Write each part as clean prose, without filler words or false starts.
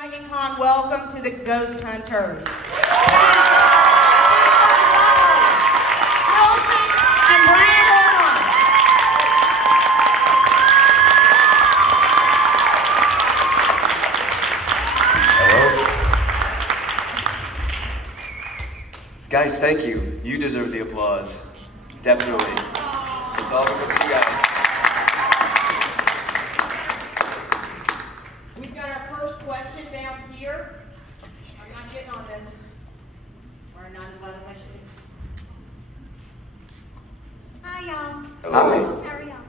Dragoncon, welcome to the Ghost Hunters. Hawes and Brian Harnois. Hello. Guys, thank you. You deserve the applause. Definitely. It's all because of you guys. We've got our first question down here. I'm not getting on this. Or not as loud as I should. Hi, y'all. Hello. How are y'all?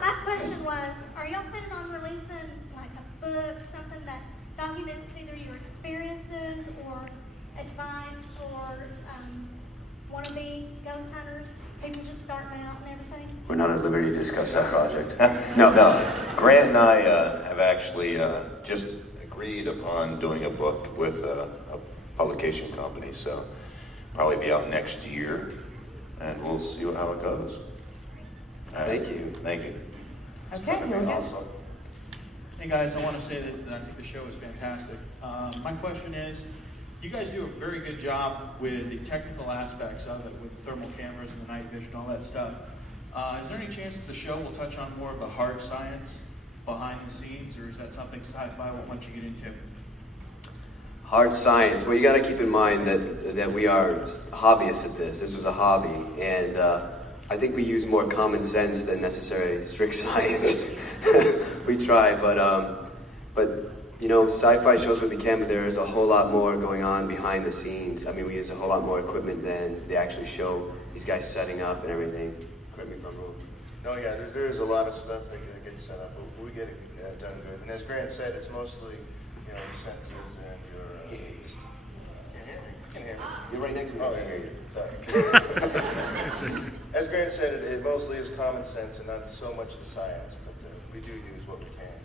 My question was, are y'all planning on releasing like a book, something that documents either your experiences or advice for wannabe ghost hunters, people just starting out and everything? We're not at liberty to discuss that project. No. Grant and I have actually just agreed upon doing a book with a publication company, so probably be out next year, and we'll see how it goes. Thank you. Thank you. Okay, very good. Awesome. Hey guys, I want to say that I think the show is fantastic. My question is, you guys do a very good job with the technical aspects of it, with thermal cameras and the night vision, all that stuff. Is there any chance that the show will touch on more of the hard science behind the scenes, or is that something sci-fi won't let you get into? Hard science. Well, you got to keep in mind that we are hobbyists at this. This was a hobby, and I think we use more common sense than necessarily strict science. We try, but you know, sci-fi shows with the camera, there is a whole lot more going on behind the scenes. I mean, we use a whole lot more equipment than they actually show these guys setting up and everything. Correct me if I'm wrong. No, yeah, there is a lot of stuff that gets set up, but we get it done good. And as Grant said, it's mostly, you know, your senses and your... You can hear me. You're right next to me. Oh, yeah, sorry. As Grant said, it mostly is common sense and not so much the science, but we do use what we can.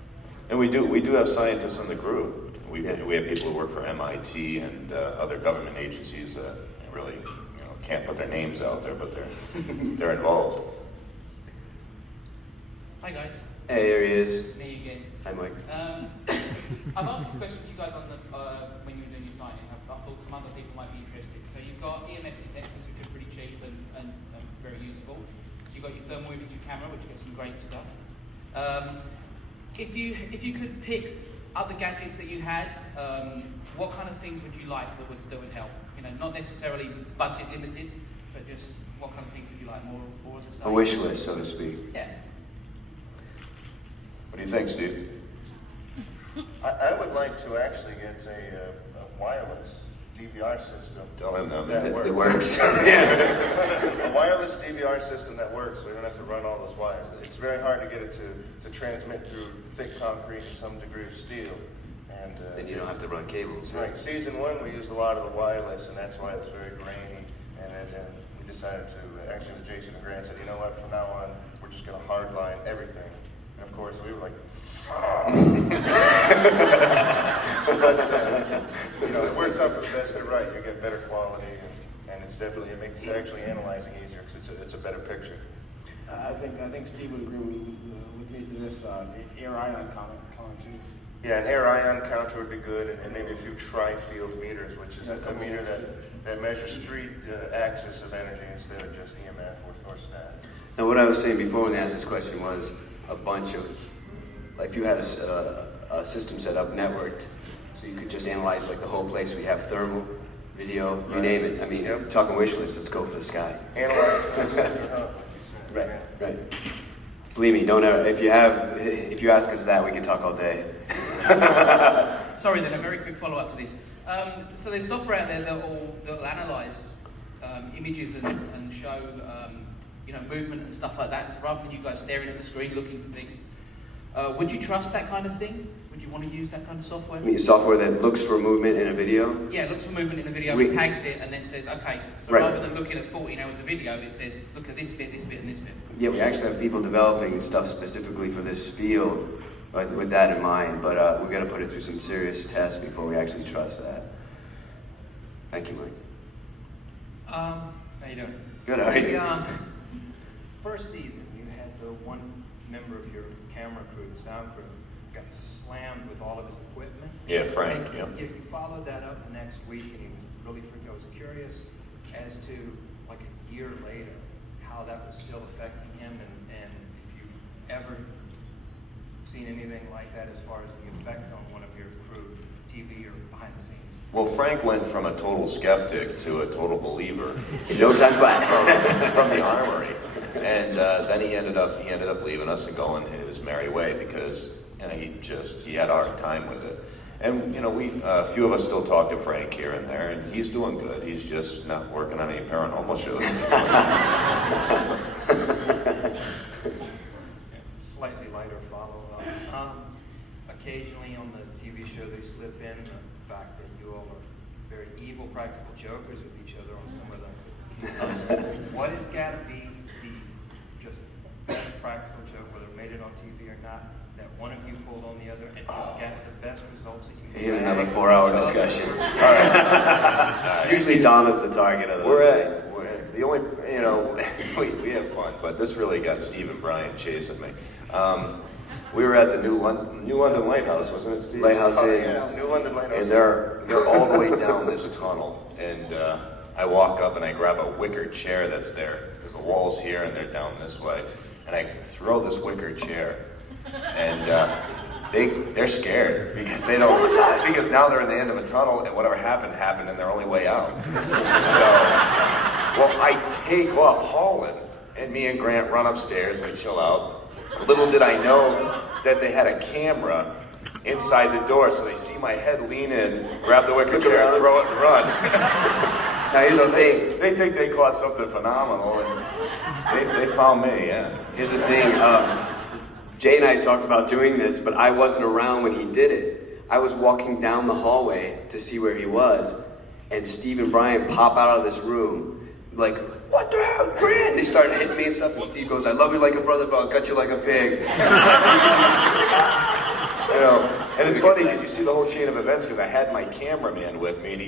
And we do have scientists in the crew. We have people who work for MIT and other government agencies that really can't put their names out there, but they're involved. Hi guys. Hey, here he is. Me again. Hi, Mike. I've asked a question to you guys on the when you were doing your signing. I thought some other people might be interested. So you've got EMF detectors, which are pretty cheap and very useful. You've got your thermal imaging camera, which gets some great stuff. If you could pick other gadgets that you had, what kind of things would you like that would help? You know, not necessarily budget limited, but just what kind of things would you like? More of the same? A wish list, so to speak. Yeah. What do you think, Steve? I would like to actually get a wireless DVR system. Tell him that. That works. It works. A wireless DVR system that works, so you don't have to run all those wires. It's very hard to get it to transmit through thick concrete and some degree of steel. And Then you don't have to run cables. right. Season 1, we used a lot of the wireless, and that's why it was very grainy. And then we decided to, actually with Jason and Grant said, you know what, from now on, we're just going to hardline everything. And of course, we were like, but you know, it works out for the best. They're right. You get better quality, and it makes actually analyzing easier because it's a better picture. I think Steve would agree with me to this air ion comment too. Yeah, an air ion counter would be good, and maybe a few tri-field meters, which is a meter that measures street axis of energy instead of just EMF or static. Now, what I was saying before when they asked this question was a bunch of, like, if you had a system set up networked, so you could just analyze like the whole place. We have thermal, video, you name it. I mean, if we're talking wish list, let's go for the sky. Analyze from the center hub. Right. Believe me, don't ever. If you ask us that, we can talk all day. Sorry, then a very quick follow-up to this. So there's software out there that'll analyze images and show movement and stuff like that. So rather than you guys staring at the screen looking for things, would you trust that kind of thing? Would you want to use that kind of software? I mean, software that looks for movement in a video. Yeah, it looks for movement in a video, it tags it, and then says, okay. So rather than looking at 14 hours of video, it says, look at this bit, and this bit. Yeah, we actually have people developing stuff specifically for this field with that in mind, but we've got to put it through some serious tests before we actually trust that. Thank you, Mike. How you doing? Good, how are you? First season, you had the one member of your camera crew, the sound crew, got slammed with all of his equipment. Yeah, Frank, And yeah. You followed that up the next week, and he was really freaked. I was curious as to, like a year later, how that was still affecting him, and if you've ever seen anything like that as far as the effect on one of your crew, TV or behind the scenes. Well, Frank went from a total skeptic to a total believer. In no time flat. from the armory, and then he ended up leaving us and going his merry way because he had a hard time with it. And a few of us still talk to Frank here and there, and he's doing good. He's just not working on any paranormal shows. Slightly lighter follow-up. Occasionally on the TV show they slip in the fact that you all are very evil practical jokers with each other on some of them. What has got to be the just best practical joke, whether it made it on TV or not, that one of you pulled on the other and just got the best results that you can? Here's another 4-hour discussion. All right. Usually Dom is the target of those things. We're the only, we have fun, but this really got Steve and Brian chasing me. We were at the New London Lighthouse, wasn't it, Steve? Lighthouse Inn. Yeah, New London Lighthouse. And they're all the way down this tunnel, and I walk up and I grab a wicker chair that's there, because the wall's here and they're down this way, and I throw this wicker chair, and they're scared because they don't, because now they're in the end of a tunnel, and whatever happened and they're only way out. So, well, I take off hauling, and me and Grant run upstairs and we chill out. Little did I know that they had a camera inside the door, so they see my head lean in, grab the wicker chair, throw it, and run. Now here's the thing. They think they caught something phenomenal, and they found me, yeah. Here's the thing. Jay and I talked about doing this, but I wasn't around when he did it. I was walking down the hallway to see where he was, and Steve and Brian pop out of this room, like, "What the hell, Grant?" They started hitting me and stuff, and Steve goes, "I love you like a brother, but I'll cut you like a pig." And it's funny because you see the whole chain of events because I had my cameraman with me, and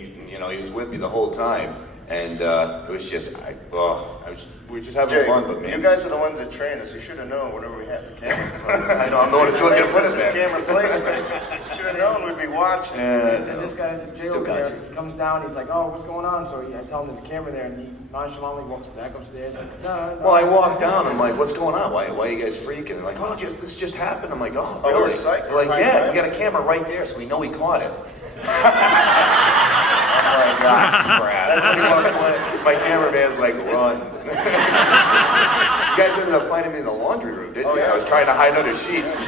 he was with me the whole time, and it was just, we were just having Jay, fun. But man, you guys are the ones that trained us. You should have known whenever we had the camera. I know, I'm the one that's looking to put it Some there. camera placement. You should have known we'd be watching. And this guy, Jay Still over got there, you. comes down, he's like, "Oh, what's going on?" So I tell him there's a camera there, and he nonchalantly walks back upstairs. Like, Well, I walked down. I'm like, "What's going on? Why are you guys freaking?" They're like, "Oh, this just happened." I'm like, "Oh, Oh, we're really?" psyched. They're like, High "Yeah, five. we got a camera right there, so we know we caught it." I'm like, "Ah, crap." That's when he walked away. My cameraman's like, "Run." You guys ended up finding me in the laundry room, didn't Oh, you? yeah. I was trying to hide under sheets. So,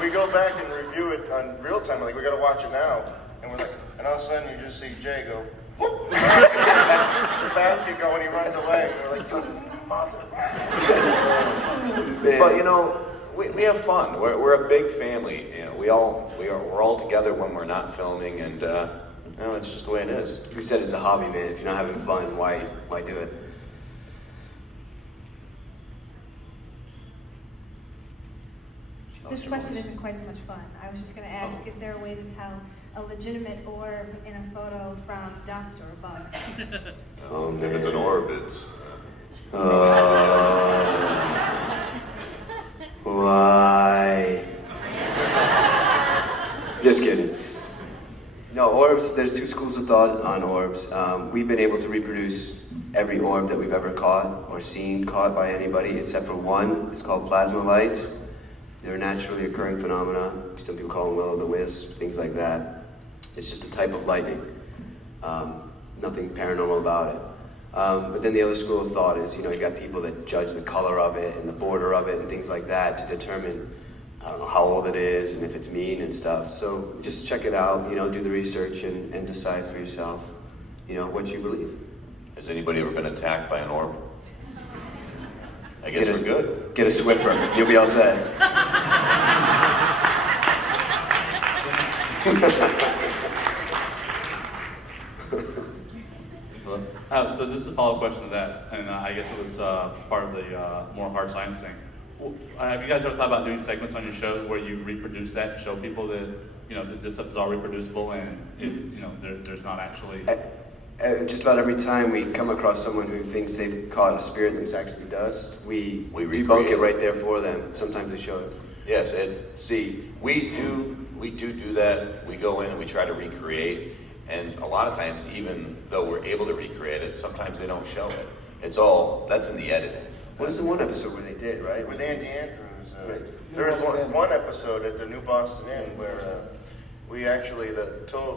We go back and review it on real time. Like, we got to watch it now. And we're like, and all of a sudden you just see Jay go, whoop. The basket go and he runs away. And we're like, "You mother." Man. But we have fun. We're a big family. We're all together when we're not filming, and it's just the way it is. We said it's a hobby, man. If you're not having fun, why do it? This question isn't quite as much fun. I was just going to ask, is there a way to tell a legitimate orb in a photo from dust or a bug? If it's an orb, it's... Why? Just kidding. No, orbs, there's two schools of thought on orbs. We've been able to reproduce every orb that we've ever caught or seen caught by anybody except for one. It's called plasma lights. They're naturally occurring phenomena. Some people call them will-o'-the-wisp, things like that. It's just a type of lightning. Nothing paranormal about it. But then the other school of thought is, you got people that judge the color of it and the border of it and things like that to determine, I don't know, how old it is and if it's mean and stuff. So just check it out, do the research and decide for yourself, what you believe. Has anybody ever been attacked by an orb? I guess we're good. Get a Swiffer. You'll be all set. So this is a follow-up question to that, and I guess it was part of the more hard science thing. Have you guys ever thought about doing segments on your show where you reproduce that and show people that that this stuff is all reproducible and there's not actually... Just about every time we come across someone who thinks they've caught a spirit that's actually dust, we debunk recreate it it. right there for them. Sometimes they show it. Yes, see, we do that. We go in and we try to recreate, and a lot of times, even though we're able to recreate it, sometimes they don't show it. That's in the editing. What was the one episode where they did, right? With Andy Andrews. Right. There was one episode at the New Boston Inn where we actually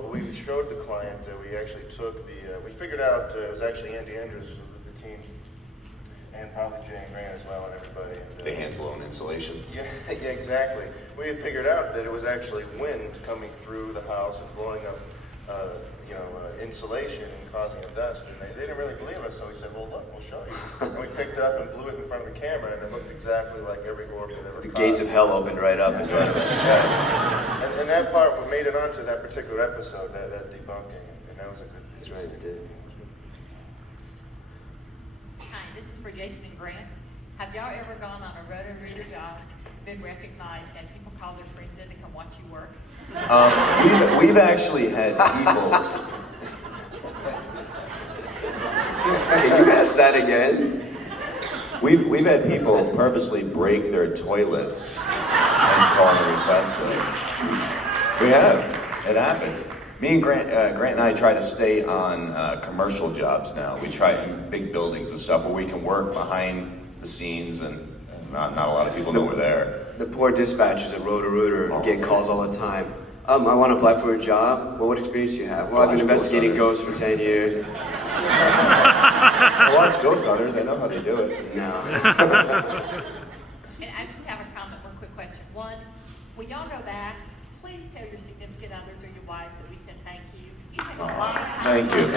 we showed the client we actually took we figured out it was actually Andy Andrews who was with the team, and probably Jay and Grant as well, and everybody. And, They hand blown insulation. Yeah, yeah, exactly. We had figured out that it was actually wind coming through the house and blowing up, insulation and causing a dust. And they didn't really believe us, so we said, "Well, look, we'll show you." And we picked it up and blew it in front of the camera, and it looked exactly like every orb that ever. The gates of hell opened right up in front of us. Yeah. And that part made it onto that particular episode, that debunking, and that was a good. That's right, it did. Hi, this is for Jason and Grant. Have y'all ever gone on a roto-rooter job, been recognized, and people call their friends in to come watch you work? We've actually had people. Can you ask that again? We've had people purposely break their toilets and call and request us. We have. It happens. Me and Grant and I try to stay on commercial jobs now. We try in big buildings and stuff where we can work behind the scenes, and not a lot of people know we're there. The poor dispatchers at Roto-Rooter get calls all the time. I want to apply for a job. Well, what experience do you have? Well, I've been investigating ghosts for 10 years. I watch Ghost Hunters. I know how they do it. No. And I just have a comment, one quick question. One, when y'all go back, please tell your significant others or your wives that we said thank you. You take a lot of time. Thank you.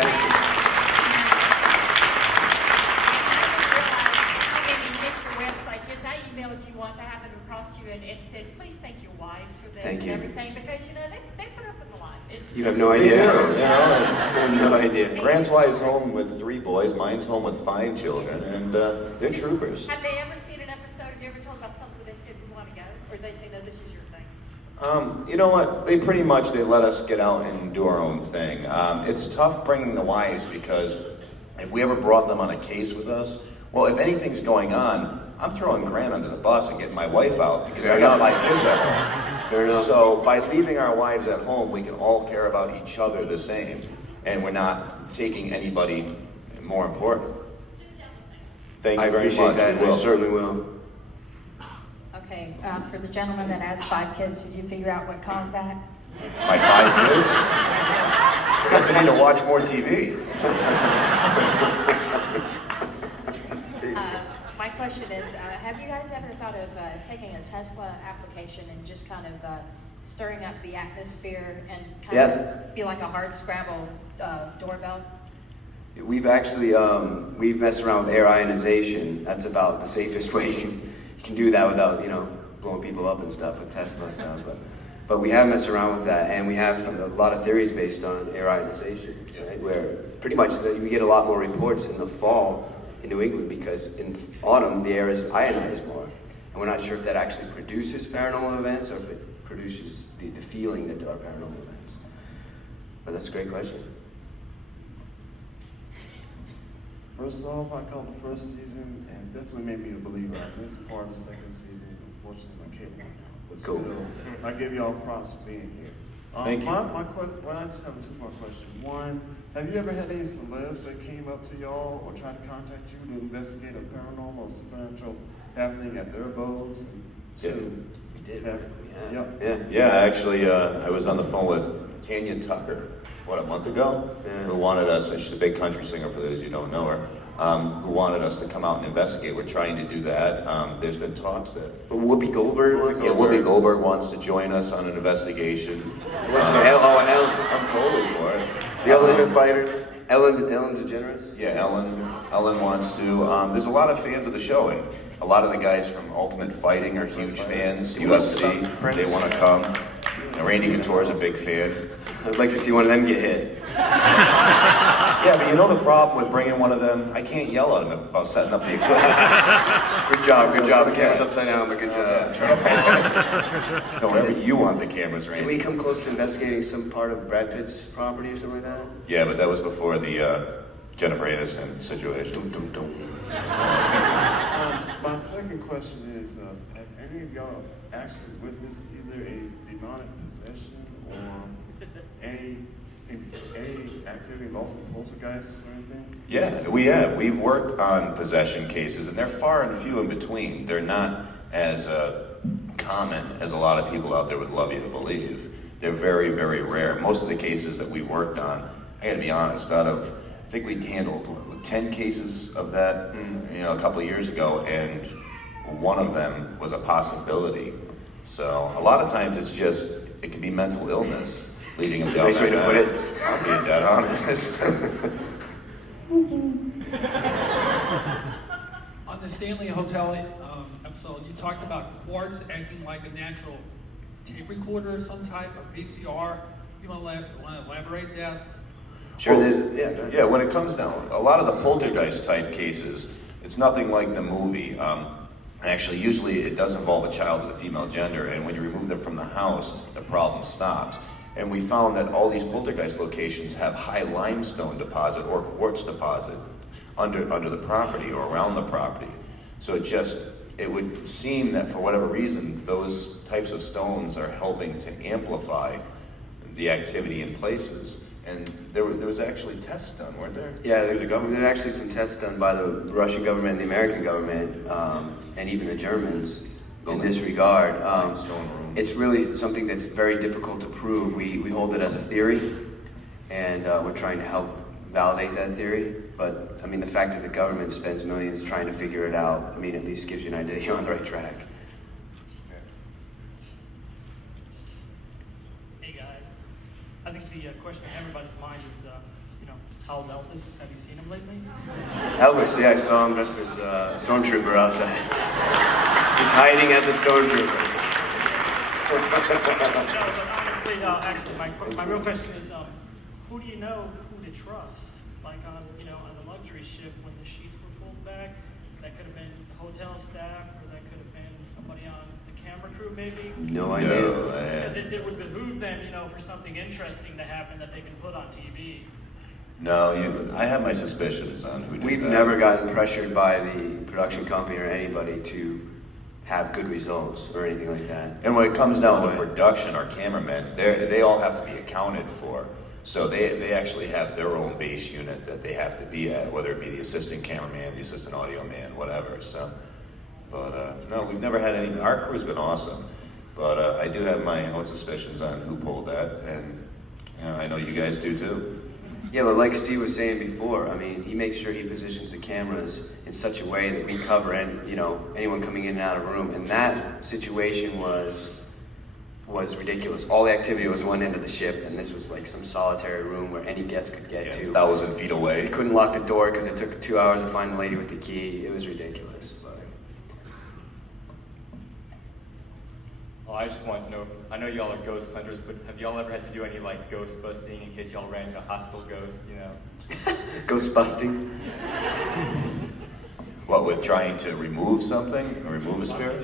Website kids. I emailed you once. I happened to cross you and said, please thank your wives for this Thank and you. everything, because they put up with a lot. You have no idea. I have no idea. Grant's wife's home with 3 boys. Mine's home with 5 children, and they're troopers. Have they ever seen an episode? Have you ever told about something where they said we want to go, or they say no, this is your thing? You know what? They pretty much let us get out and do our own thing. It's tough bringing the wives because if we ever brought them on a case with us, well, if anything's going on, I'm throwing Grant under the bus and getting my wife out because I got 5 kids at home. Fair enough. So by leaving our wives at home, we can all care about each other the same, and we're not taking anybody more important. Thank you I very appreciate much. that. We will. I certainly will. Okay, for the gentleman that has 5 kids, did you figure out what caused that? My 5 kids? I guess I need to watch more TV. My question is, have you guys ever thought of taking a Tesla application and just kind of stirring up the atmosphere and kind of be like a hard scramble doorbell? We've actually we've messed around with air ionization. That's about the safest way you can do that without blowing people up and stuff with Tesla stuff. But we have messed around with that, and we have a lot of theories based on air ionization, right? Where pretty much we get a lot more reports in the fall in New England because in autumn the air is ionized more, and we're not sure if that actually produces paranormal events or if it produces the feeling that there are paranormal events. But that's a great question. First off, I called the first season and definitely made me a believer. I missed part of the second season, unfortunately my cable went out. But Cool. still, I give y'all props for being here. Thank you. I just have a 2-part question. One, have you ever had any celebs that came up to y'all or tried to contact you to investigate a paranormal or supernatural happening at their abodes? And two, We did. Yep. Yeah. Yeah, actually, I was on the phone with Tanya Tucker, a month ago, who wanted us, and she's a big country singer for those who don't know her, who wanted us to come out and investigate. We're trying to do that. There's been talks that... Whoopi Goldberg? Yeah, Whoopi Goldberg wants to join us on an investigation. I'm totally for it. The Ultimate Fighter? Ellen DeGeneres? Yeah, Ellen wants to. There's a lot of fans of the show, and a lot of the guys from Ultimate Fighting are huge fans. UFC, they want to come. Randy Couture's a big fan. I'd like to see one of them get hit. Yeah, but you know the problem with bringing one of them? I can't yell at them about setting up the equipment. Good job. The camera's upside down, but good job. Shut up. No, whenever you want the cameras, Randy. Did we come close to investigating some part of Brad Pitt's property or something like that? Yeah, but that was before the Jennifer Aniston situation. My second question is, have any of y'all actually witnessed either a demonic possession or any activity involving poltergeists or anything? Yeah, we have. We've worked on possession cases, and they're far and few in between. They're not as common as a lot of people out there would love you to believe. They're very, very rare. Most of the cases that we worked on, I gotta be honest, I think we handled 10 cases of that, a couple of years ago, and one of them was a possibility. So a lot of times it can be mental illness leading us down Nice way to put it. I'm being dead honest. On the Stanley Hotel episode, you talked about quartz acting like a natural tape recorder of some type, or VCR. You want to elaborate that? Sure. Yeah, when it comes down, a lot of the poltergeist type cases, it's nothing like the movie. Actually, usually it does involve a child of the female gender, and when you remove them from the house, the problem stops. And we found that all these poltergeist locations have high limestone deposit or quartz deposit under the property or around the property. So it would seem that for whatever reason, those types of stones are helping to amplify the activity in places. And there was actually tests done, weren't there? Yeah, there were actually some tests done by the Russian government, the American government, and even the Germans in this regard. It's really something that's very difficult to prove. We hold it as a theory, and we're trying to help validate that theory. But, I mean, the fact that the government spends millions trying to figure it out, I mean, at least gives you an idea you're on the right track. Hey, guys. I think the question on everybody's mind is, how's Elvis? Have you seen him lately? Elvis, yeah, I saw him dressed as a stormtrooper outside. He's hiding as a stormtrooper. No, but honestly, actually, my real question is, who do you know who to trust? Like on the luxury ship when the sheets were pulled back, that could have been hotel staff, or that could have been somebody on the camera crew, maybe. No idea. Because it would behoove them, for something interesting to happen that they can put on TV. No, I have my suspicions on who did We've that. never gotten pressured by the production company or anybody to have good results or anything like that. And when it comes down to production, our cameramen, they all have to be accounted for. So they actually have their own base unit that they have to be at, whether it be the assistant cameraman, the assistant audio man, whatever. So, but no, we've never had any. Our crew's been awesome, but I do have my own suspicions on who pulled that, and I know you guys do too. Yeah, but like Steve was saying before, I mean, he makes sure he positions the cameras in such a way that we cover anyone coming in and out of the room. And that situation was ridiculous. All the activity was one end of the ship, and this was like some solitary room where any guest could get to. 1,000 feet away. We couldn't lock the door because it took 2 hours to find the lady with the key. It was ridiculous. Well, I just wanted to know, I know y'all are ghost hunters, but have y'all ever had to do any ghost busting in case y'all ran into a hostile ghost, Ghost busting? What, with trying to remove something or remove a spirit?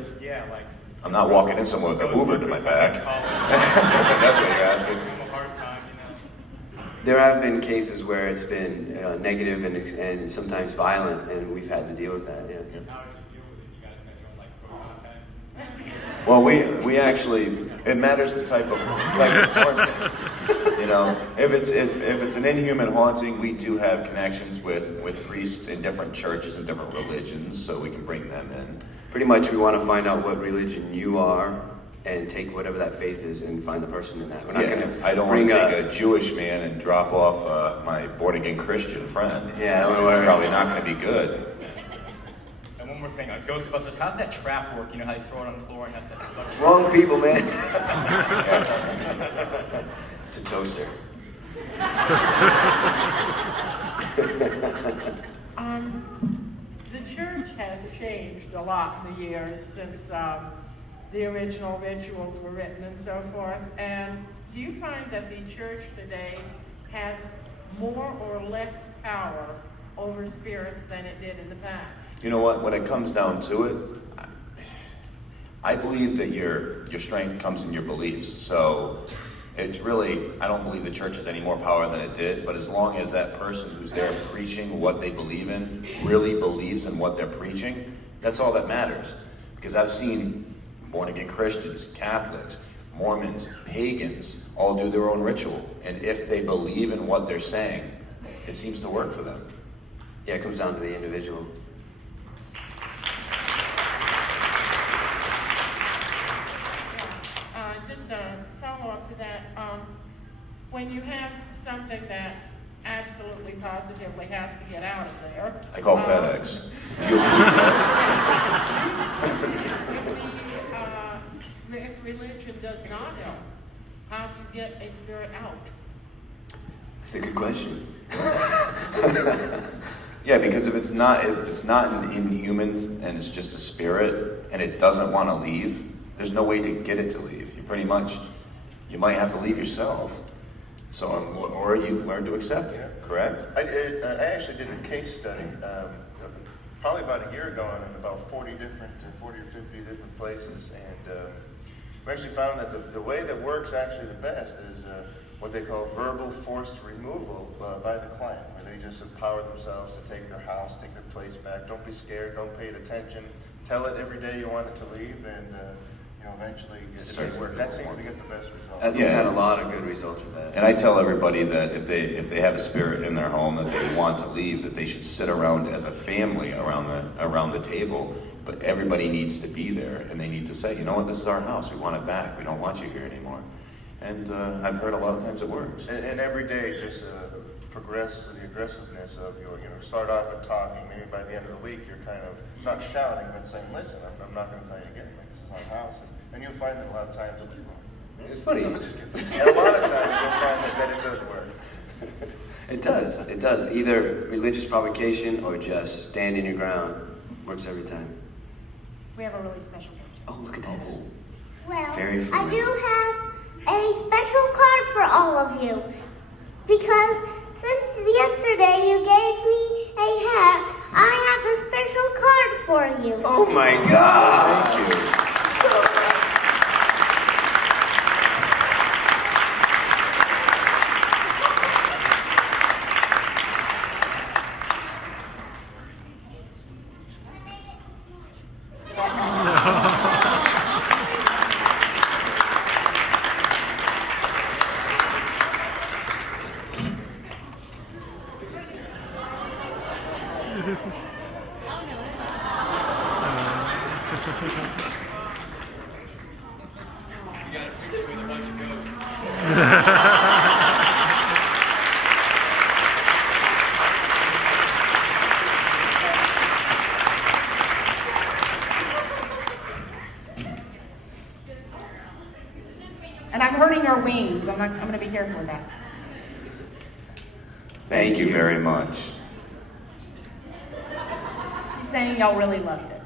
I'm not walking in somewhere with a Hoover to my back. That's what you're asking. There have been cases where it's been negative and sometimes violent, and we've had to deal with that. Yeah. Well, we actually, it matters the type of haunting. If it's an inhuman haunting, we do have connections with priests in different churches and different religions, so we can bring them in. Pretty much, we want to find out what religion you are and take whatever that faith is and find the person in that. We're not going to. I don't want to take a Jewish man and drop off my born-again Christian friend. Yeah, it's probably not going to be good. And one more thing, on Ghostbusters, how's that trap work? How you throw it on the floor and has that suction? Wrong people, man. It's a toaster. The church has changed a lot in the years since the original rituals were written and so forth. And do you find that the church today has more or less power over spirits than it did in the past? You know what? When it comes down to it, I believe that your strength comes in your beliefs. So It's really, I don't believe the church has any more power than it did, but as long as that person who's there preaching what they believe in really believes in what they're preaching, that's all that matters. Because I've seen born-again Christians, Catholics, Mormons, pagans, all do their own ritual. And if they believe in what they're saying, it seems to work for them. Yeah, it comes down to the individual. Just a follow-up to that. When you have something that absolutely positively has to get out of there. I call FedEx. If religion does not help, how do you get a spirit out? That's a good question. Yeah, because if it's not an inhuman and it's just a spirit and it doesn't want to leave, there's no way to get it to leave. You might have to leave yourself. So, or you learn to accept it, correct? I actually did a case study probably about a year ago in about 40 or 50 different places, and we actually found that the way that works actually the best is what they call verbal forced removal by the client, where they just empower themselves to take their house, take their place back. Don't be scared, don't pay it attention. Tell it every day you want it to leave, and eventually it may work. That seems to get the best results. We've had a lot of good results with that. And I tell everybody that if they have a spirit in their home that they want to leave, that they should sit around as a family around the table. But everybody needs to be there, and they need to say, you know what, this is our house. We want it back. We don't want you here anymore. And I've heard a lot of times it works. And every day just progress the aggressiveness of start off and talking. Maybe by the end of the week you're kind of not shouting, but saying, listen, I'm not going to tell you again. This is my house. And you'll find that a lot of times it'll be like, it's funny. No, just kidding. And a lot of times you'll find that it does work. It does. It does. Either religious provocation or just standing your ground works every time. We have a really special gift. Oh, look at this. Well, Very I familiar. do have a special card for all of you. Because since yesterday you gave me a hat, I have a special card for you. Oh my God. Thank you. And I'm hurting her wings. I'm going to be careful with that. Thank you very much. She's saying y'all really loved it.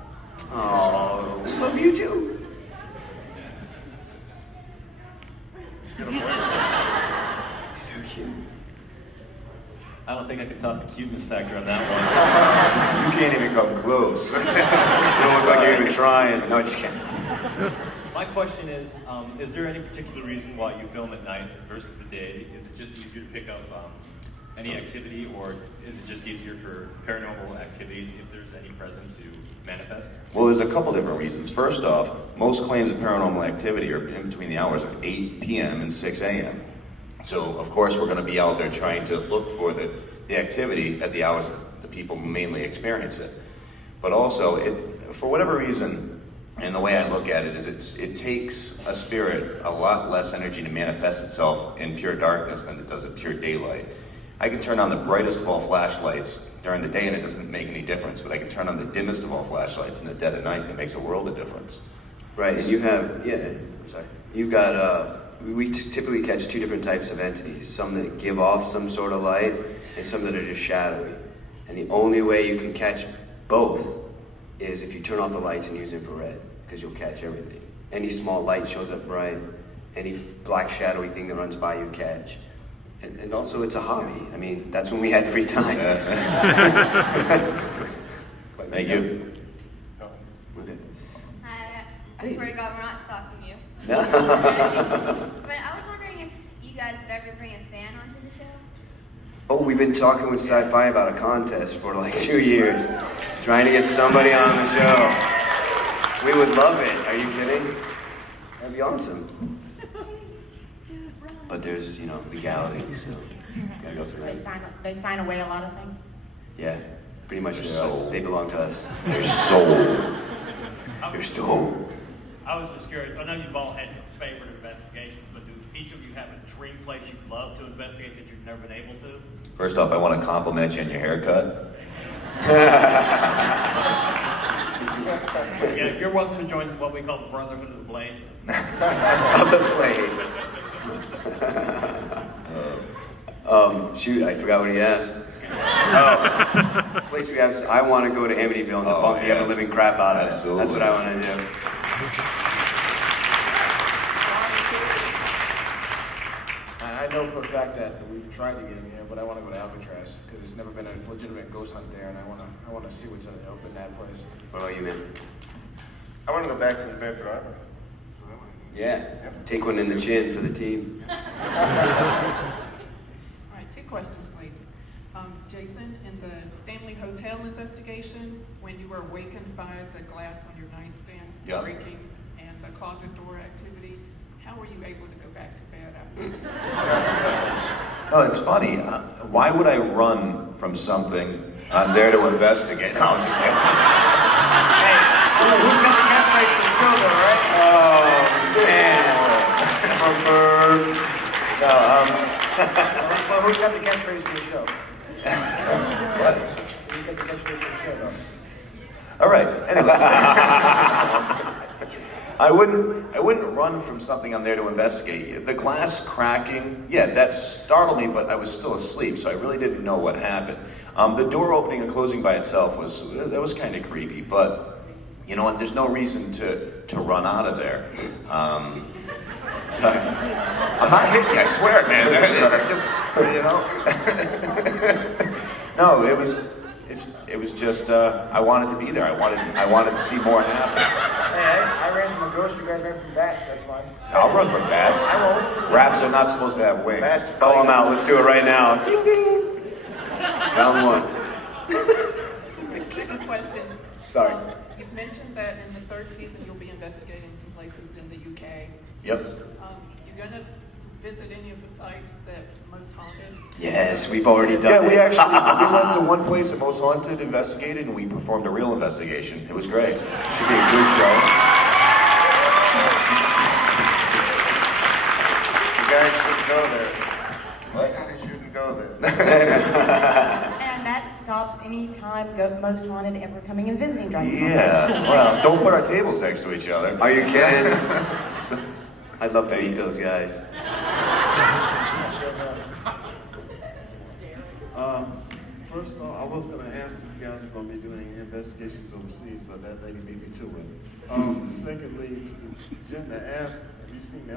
Oh, love you too. So cute. I don't think I can top the cuteness factor on that You can't even come close. You don't look like you're even trying. No, just kidding. one. My question is there any particular reason why you film at night versus the day? Is it just easier to pick up any activity, or is it just easier for paranormal activities if there's any present to manifest? Well, there's a couple different reasons. First off, most claims of paranormal activity are in between the hours of 8 p.m. and 6 a.m. So, of course, we're going to be out there trying to look for the activity at the hours that the people mainly experience it. But also, for whatever reason, and the way I look at it is it takes a spirit a lot less energy to manifest itself in pure darkness than it does in pure daylight. I can turn on the brightest of all flashlights during the day and it doesn't make any difference, but I can turn on the dimmest of all flashlights in the dead of night and it makes a world of difference. Right, and you have, you've got, we typically catch two different types of entities. Some that give off some sort of light and some that are just shadowy. And the only way you can catch both is if you turn off the lights and use infrared, because you'll catch everything. Any small light shows up bright, any black shadowy thing that runs by you catch. And also it's a hobby. I mean, that's when we had free time. Thank you. Okay. I swear to God, we're not stalking you. No. But I was wondering if you guys would ever bring a fan onto the show? Oh, we've been talking with Sci-Fi about a contest for like 2 years, trying to get somebody on the show. We would love it. Are you kidding? That'd be awesome. But there's, legalities, so gotta go through that. They sign away a lot of things. Yeah, pretty much Their they're soul. us. They belong to us. Their soul. Their soul. I was just curious. I know you've all had your favorite investigations, but do each of you have a dream place you'd love to investigate that you've never been able to? First off, I want to compliment you on your haircut. Yeah, you're welcome to join what we call the Brotherhood of the Blade. Of the Blade. Shoot, I forgot what he asked. Place we have. I want to go to Amityville and debunk the ever-living crap out of it. Absolutely. That's what I want to do. I know for a fact that we've tried to get in here, but I want to go to Alcatraz because there's never been a legitimate ghost hunt there, and I want to see what's up in that place. What about you, man? I want to go back to the Bedford Armory. Yeah. Take one in the chin for the team. All right, 2 questions, please. Jason, in the Stanley Hotel investigation, when you were awakened by the glass on your nightstand breaking and the closet door activity, how were you able to go back to bed afterwards? No, it's funny. Why would I run from something I'm there to investigate? No, I'm just kidding. Who's got the catchphrase for the show, though, right? Well, who's got the catchphrase for the show? What? So who's got the catchphrase for the show, though? All right. Anyway, I wouldn't run from something I'm there to investigate. The glass cracking, that startled me, but I was still asleep, so I really didn't know what happened. The door opening and closing by itself was kind of creepy, but you know what? There's no reason to run out of there. I'm not hitting you, I swear, man. Just No, it was just I wanted to be there. I wanted to see more happen. Hey, I ran from a ghost, you guys ran from bats, that's fine. I'll run from bats. I won't. Rats are not supposed to have wings. Bats, call them out. Let's do it right now. Ding ding. Round 1. Second question. Sorry. You've mentioned that in the 3rd season you'll be investigating some places in the UK. Yep. You're going to visit any of the sites that most haunted? Yes, we've already done Yeah, it. we went to one place that most haunted, investigated, and we performed a real investigation. It was great. It should be a good show. You guys shouldn't go there. What? You guys shouldn't go there. And that stops any time most haunted ever coming and visiting Dragoncon. Yeah. Well, don't put our tables next to each other. Are you kidding? I'd love to meet those guys. First off, I was going to ask if you guys were going to be doing any investigations overseas, but that lady beat me to it. Secondly, to the gentleman that asked, have you seen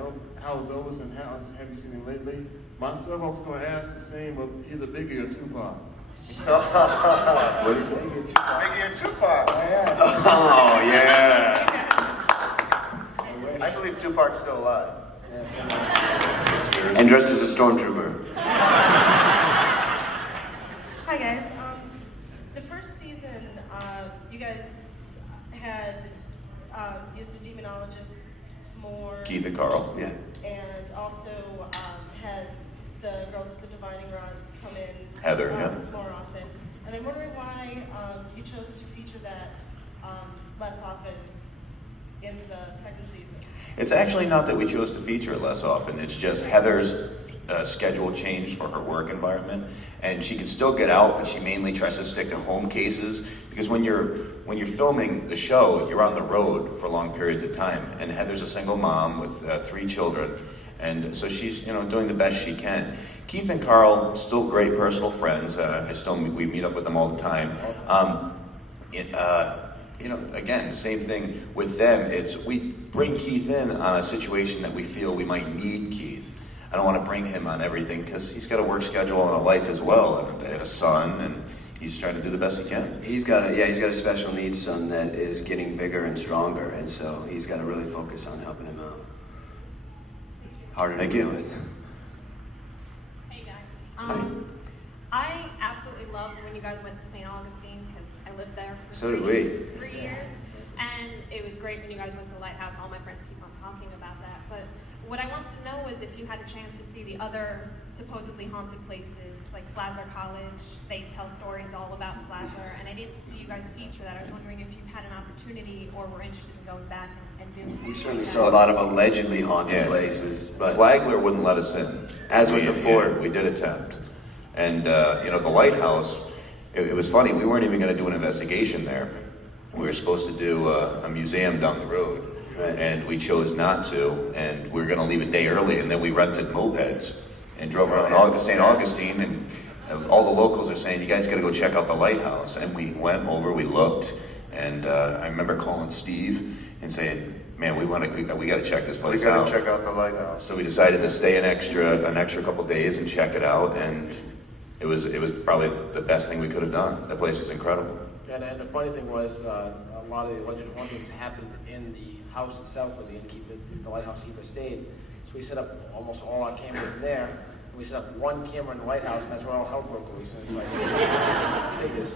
Howes and Howes? Have you seen him lately? Myself, I was going to ask the same of either Biggie or Tupac. What is that? Biggie and Tupac. Oh, yeah. I believe Tupac's still alive. And dressed as a stormtrooper. Hi guys. The first season, you guys had used the demonologists more. Keith and Carl. Yeah. And also had the girls with the divining rods come in. Heather, more often. And I'm wondering why you chose to feature that less often in the 2nd season. It's actually not that we chose to feature it less often. It's just Heather's schedule changed for her work environment, and she can still get out, but she mainly tries to stick to home cases because when you're filming the show, you're on the road for long periods of time. And Heather's a single mom with 3 children, and so she's doing the best she can. Keith and Carl, still great personal friends. We meet up with them all the time. Again, same thing with them. We bring Keith in on a situation that we feel we might need Keith. I don't want to bring him on everything because he's got a work schedule and a life as well, and a son, and he's trying to do the best he can. He's got a special needs son that is getting bigger and stronger, and so he's got to really focus on helping him out. Harder to deal with. I absolutely loved when you guys went to St. Augustine because I lived there for So did we. 3 years. And it was great when you guys went to the lighthouse. All my friends keep on talking about that. But what I want to know is if you had a chance to see the other supposedly haunted places, like Flagler College. They tell stories all about Flagler, and I didn't see you guys feature that. I was wondering if you had an opportunity or were interested in going back and doing something. We certainly like saw a that. lot of allegedly haunted places, but Flagler wouldn't let us in. As with the fort. We did attempt. And, the lighthouse, it was funny, we weren't even going to do an investigation there. We were supposed to do a museum down the road, and we chose not to, and we were going to leave a day early, and then we rented mopeds and drove around St. Augustine, and all the locals are saying, you guys got to go check out the lighthouse. And we went over, we looked, and I remember calling Steve and saying, man, we got to check this place out. We got to check out the lighthouse. So we decided to stay an extra couple days and check it out, and it was probably the best thing we could have done. The place is incredible. And the funny thing was, a lot of the alleged hauntings happened in the house itself where the lighthouse keeper stayed. So we set up almost all our cameras in there. And we set up one camera in the lighthouse, and that's where all hell broke loose. And it's like, figures.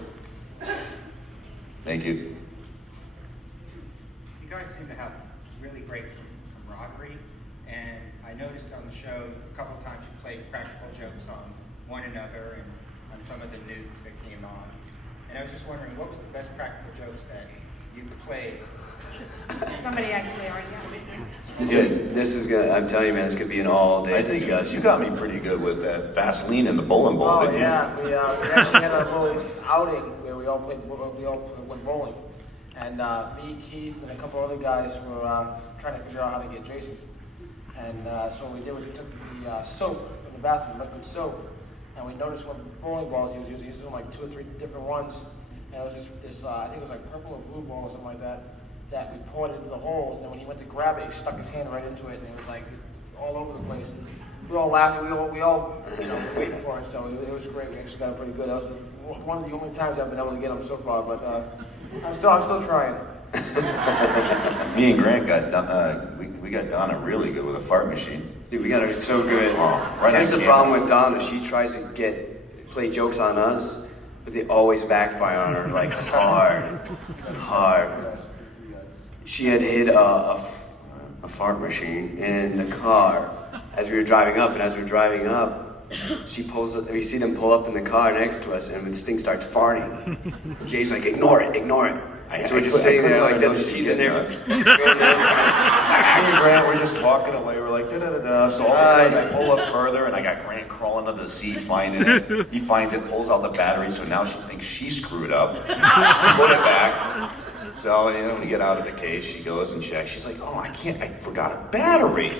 Thank you. You guys seem to have really great camaraderie, and I noticed on the show a couple of times you played practical jokes on one another and on some of the nudes that came on. And I was just wondering, what was the best practical jokes that you played? Somebody actually already got it. This is gonna. I'm telling you, man, this could be an all-day discussion. You got me pretty good with that Vaseline and the bowling ball, Oh didn't yeah, we actually had a little outing where we all went bowling, and me, Keith, and a couple other guys were trying to figure out how to get Jason. And so what we did was we took the soap from the bathroom, liquid soap, and we noticed what bowling balls he was using. He was using like 2 or 3 different ones, and it was just this I think it was like purple or blue ball or something like that we poured into the holes, and then when he went to grab it, he stuck his hand right into it, and it was like all over the place. And we all laughing, we all were waiting for it, so it was great. We actually got it pretty good. That was one of the only times I've been able to get them so far, but I'm still trying. Me and Grant got we got Donna really good with a fart machine. Dude, we got her so good. That's the problem with Donna. She tries to play jokes on us, but they always backfire on her, like hard. She had hid a fart machine in the car as we were driving up, and as we were driving up, we see them pull up in the car next to us, and this thing starts farting. Jay's like, ignore it. So we're just sitting there like this, and she's in there. Me and Grant were just talking away. We're like, da-da-da-da. So all of a sudden, I pull up further, and I got Grant crawling under the seat, finding it. He finds it, pulls out the battery, so now she thinks she screwed up. Put it back. So, we get out of the case, she goes and checks. She's like, oh, I forgot a battery.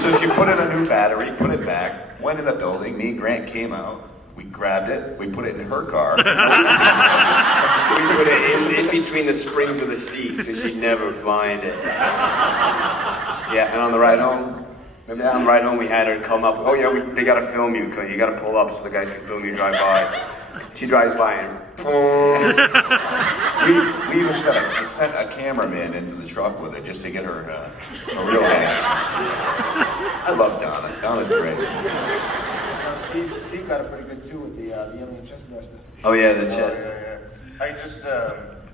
So she put in a new battery, put it back, went in the building. Me and Grant came out. We grabbed it, we put it in her car. We put it in between the springs of the seat, so she'd never find it. Yeah, and on the ride home, we had her come up. Oh yeah, they gotta film you. You gotta pull up so the guys can film you drive by. She drives by and we even sent a cameraman into the truck with her just to get her a real hand. I love Donna. Donna's great. Steve got it pretty good too with the alien chest burster. Oh yeah, the chest. Yeah. I just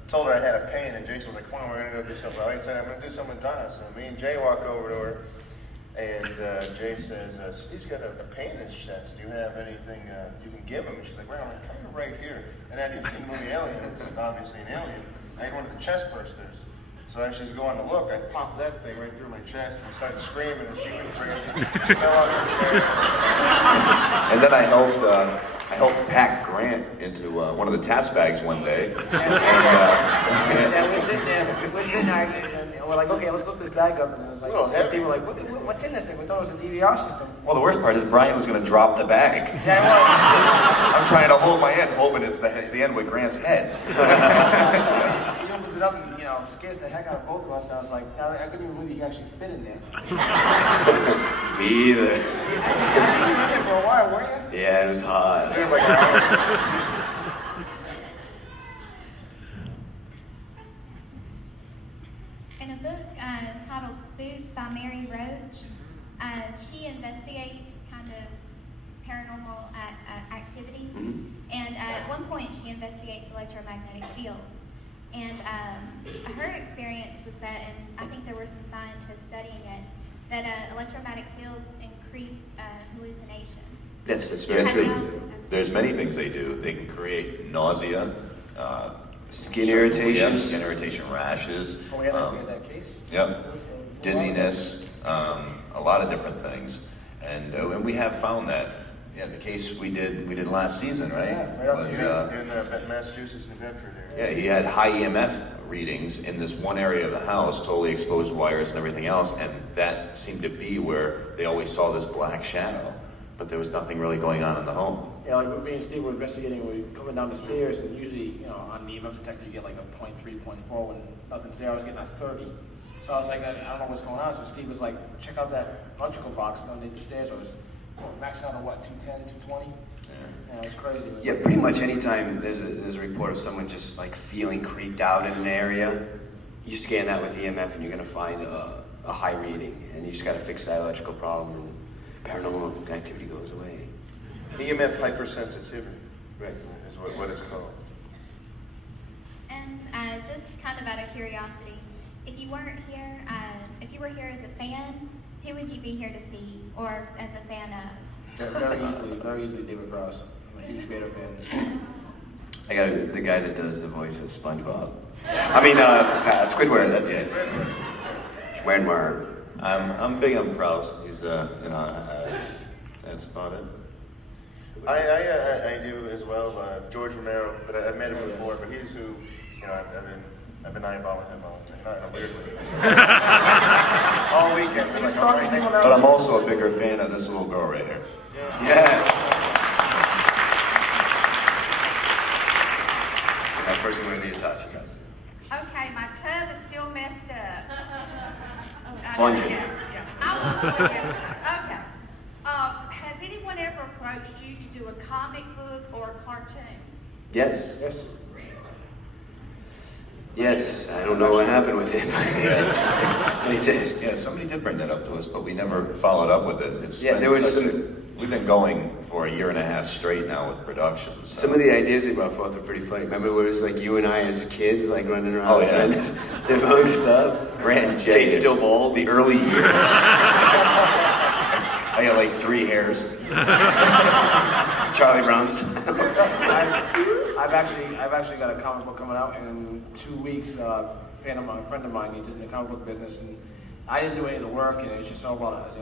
told her I had a pain, and Jason was like, come on, we're going to go do something. I said, I'm going to do something with Donna. So me and Jay walk over to her, and Jay says, Steve's got a pain in his chest. Do you have anything you can give him? And she's like, well, I'm kind of right here. And then you've seen the movie Alien. It's obviously an alien. I had one of the chest bursters. So as she's going to look, I popped that thing right through my chest and started screaming, and she went crazy. She fell off her chair. And then I helped pack Grant into one of the taps bags one day. And we're sitting there, and we're like, okay, let's look this bag up. And it was like, people were like, what's in this thing? We thought it was a DVR system. Well, the worst part is Brian was going to drop the bag. Yeah, well, I'm trying to hold my head, hoping it's the end with Grant's head. He opens it up and, scares the heck out of both of us. I was like, I couldn't even believe he could actually fit in there. Me either. You were in there for a while, weren't you? Yeah, it was hot. It was like an hour. In a book titled Spook by Mary Roach, she investigates kind of paranormal activity, Mhm. and at one point she investigates electromagnetic fields. And her experience was that, and I think there were some scientists studying it, that electromagnetic fields increase hallucinations. Yes, that's Yes, very Have true. y'all- there's many things they do. They can create nausea, Skin irritation. Yeah, skin irritation, rashes. Oh, we had that case? Yep. Dizziness, a lot of different things, and we have found that. Yeah, the case we did last season, right? Yeah, right up to Was, you. In Massachusetts, New Bedford area. yeah, he had high EMF readings in this one area of the house, totally exposed wires and everything else, and that seemed to be where they always saw this black shadow, but there was nothing really going on in the home. Yeah, like me and Steve were investigating, we were coming down the stairs, and usually, on the EMF detector, you get like a 0.3, 0.4 when nothing's there. I was getting a 30. So I was like, I don't know what's going on. So Steve was like, check out that electrical box underneath the stairs. I was maxed out on what, 210, 220? Yeah, it was crazy. It was Yeah, pretty much anytime there's a report of someone just like feeling creeped out in an area, you scan that with EMF and you're gonna find a high reading, and you just gotta fix that electrical problem, and paranormal activity goes away. EMF hypersensitivity. Right. Is what it's called. And just kind of out of curiosity, if you weren't here, if you were here as a fan, who would you be here to see, or as a fan of? very easily David Cross. I'm a huge Vader fan. I got the guy that does the voice of SpongeBob. I mean, Squidward. That's it. Squidward. I'm big on Proust. He's that's about it. I do as well. George Romero, but I've met him before. But he's who, I've been eyeballing him not in a weird way. All weekend. Like, I'm right next to But I'm also a bigger fan of this little girl right here. Yes. That person wearing the Itachi costume. Okay, my tub is still messed up. Plunging. Okay. Has anyone ever approached you to do a comic book or a cartoon? Yes. Yes. Yes. I don't know what happened with it, but he did. Yeah, somebody did bring that up to us, but we never followed up with it. There was We've been going for a year and a half straight now with productions. So. Some of the ideas they brought forth were pretty funny. Remember where it was like you and I as kids, like running around trying to devote stuff? Grant and Jay. Jay's still bald. The early years. I got like 3 hairs. Charlie Brown's. I've actually got a comic book coming out in 2 weeks. A friend of mine, he's in the comic book business, and I didn't do any of the work, and it's just all about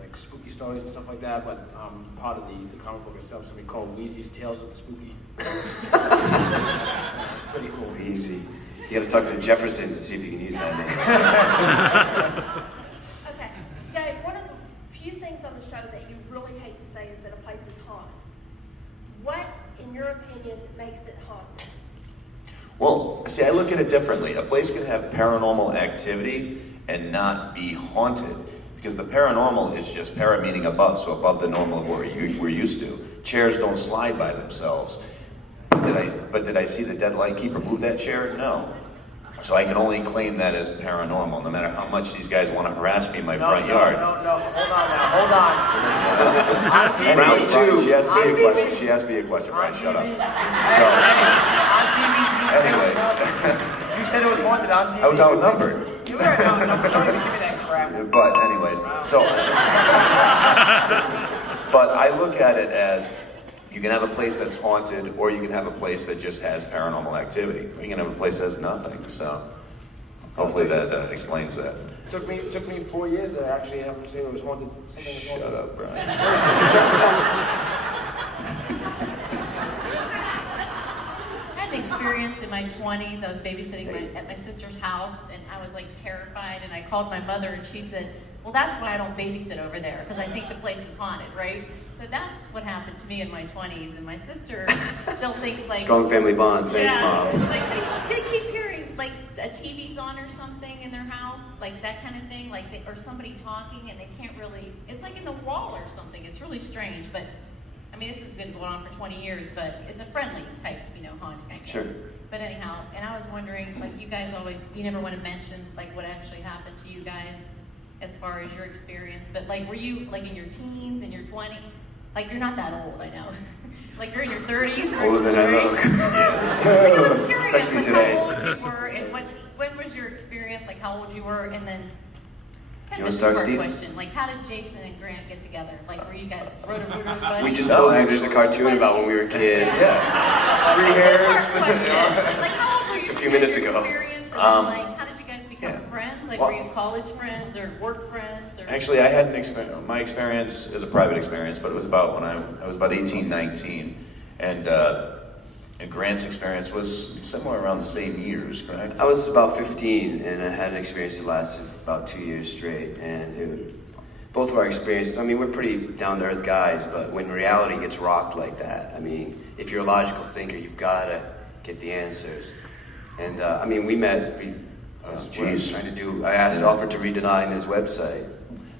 like spooky stories and stuff like that. But part of the comic book itself is going to be called Wheezy's Tales of the Spooky. It's pretty cool. Easy. You got to talk to the Jeffersons to see if you can use that name. Okay, Dave, one of the few things on the show that you really hate to say is that a place is haunted. What, in your opinion, makes it haunted? Well, see, I look at it differently. A place can have paranormal activity and not be haunted. Because the paranormal is just para meaning above, so above the normal we're used to. Chairs don't slide by themselves. But did I see the dead light keeper move that chair? No. So I can only claim that as paranormal, no matter how much these guys want to harass me in my front yard. No, hold on. Round 2. She asked me a question. Brian, shut up. So, anyways. You said it was haunted on TV. I was outnumbered. You were outnumbered. Don't even give me that crap. But anyways, so, but I look at it as you can have a place that's haunted, or you can have a place that just has paranormal activity. Or you can have a place that has nothing. So hopefully that explains that. It took me 4 years to actually have them say it was haunted. Shut up, Brian. I had an experience in my 20s. I was babysitting at my sister's house, and I was like terrified, and I called my mother, and she said, well, that's why I don't babysit over there, because I think the place is haunted, right? So that's what happened to me in my 20s, and my sister still thinks like... Strong family bond, thanks, Mom. Like they keep hearing like a TV's on or something in their house, like that kind of thing, like or somebody talking, and they can't really... It's like in the wall or something. It's really strange, but I mean, this has been going on for 20 years, but it's a friendly type, haunting, I guess. Sure. But anyhow, and I was wondering, like, you guys you never want to mention, like, what actually happened to you guys as far as your experience, but, like, were you, like, in your teens, in your 20s? Like, you're not that old, I know. Like, you're in your 30s. Older than I look. I was curious, Especially like, today. how old you were, and when was your experience, like, how old you were, and then, it's kind You of a wanna start, two-part Steve? question. Like, how did Jason and Grant get together? Like, were you guys roto-rooter buddies? We just told you there's a cartoon about when we were kids. Yeah. 3 hairs. Like, how old were Just you? a few minutes ago. Experience, and then, like, how did you guys become friends? Like, Well- were you college friends or work friends? Or? Actually, I had an experience. My experience is a private experience, but it was about when I was about 18, 19, and Grant's experience was somewhere around the same years, correct? I was about 15, and I had an experience that lasted about 2 years straight, and both of our experiences, I mean, we're pretty down-to-earth guys, but when reality gets rocked like that, I mean, if you're a logical thinker, you've got to get the answers. And, I mean, we met, I offered to redesign his website.